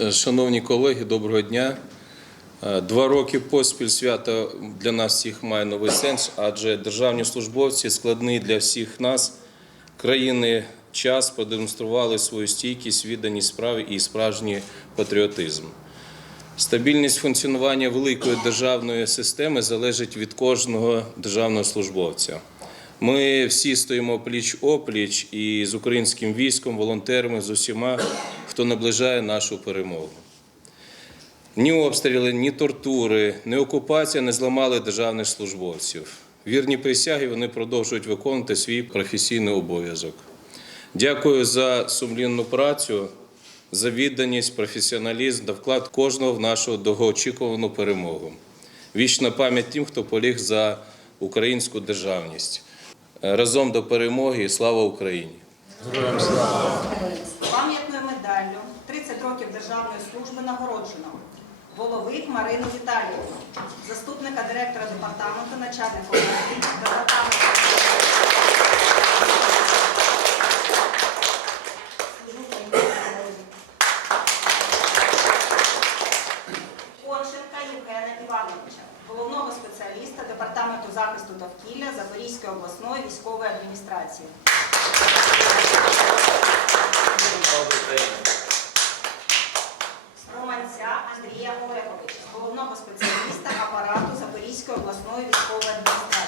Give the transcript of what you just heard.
Е, Шановні колеги, доброго дня. Е, Два роки поспіль свято для нас всіх має новий сенс, адже державні службовці складний для всіх нас країни час продемонстрували свою стійкість, відданість справі і справжній патріотизм. Стабільність функціонування великої державної системи залежить від кожного державного службовця. Ми всі стоїмо пліч опліч і з українським військом, волонтерами, з усіма, хто наближає нашу перемогу. Ні обстріли, ні тортури, ні окупація не зламали державних службовців. Вірні присяги вони продовжують виконувати свій професійний обов'язок. Дякую за сумлінну працю, за відданість, професіоналізм та вклад кожного в нашу довгоочікувану перемогу. Вічна пам'ять тим, хто поліг за українську державність. Разом до перемоги і слава Україні! Пам'ятною медаллю 30 років державної служби нагороджено Воловик Марину Віталіївну, заступника директора департаменту, начальника департаменту. Конченка Євгена Івановича, головного спеціаліста департаменту захисту довкілля Запорізької обласної військової адміністрації. Романця Андрія Олеговича, головного спеціаліста апарату Запорізької обласної військової адміністрації.